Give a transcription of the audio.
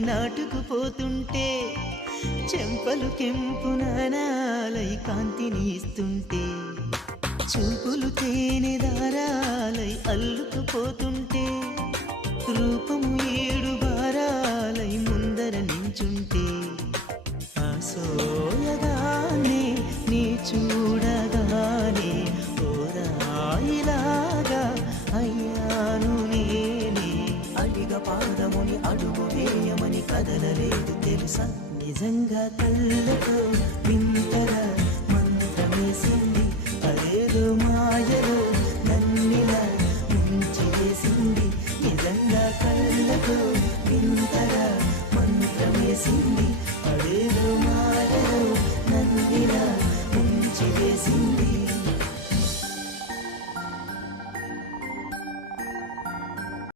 నాటుకుపోతుంటే చెంపలు కెంపు నానాలై కాంతిని ఇస్తుంటే చూపులు తేనె దారాలై అల్లుకుపోతుంటే రూపము ఏడు బారాలై ముందర నించుంటే ఆసోయగానే నీ చూడగానే ఓరాయిలాగా అయ్యాను నేనే అడిగ పాదముని అడుగు వేయమని కదలలేదు తెలుసా నిజంగా కళ్ళతో వింతగా మంత్రమేసింది అదేదో మాయలో నన్నిలా ముంచేసింది నిజంగా కళ్ళతో వింతగా మంత్రమేసింది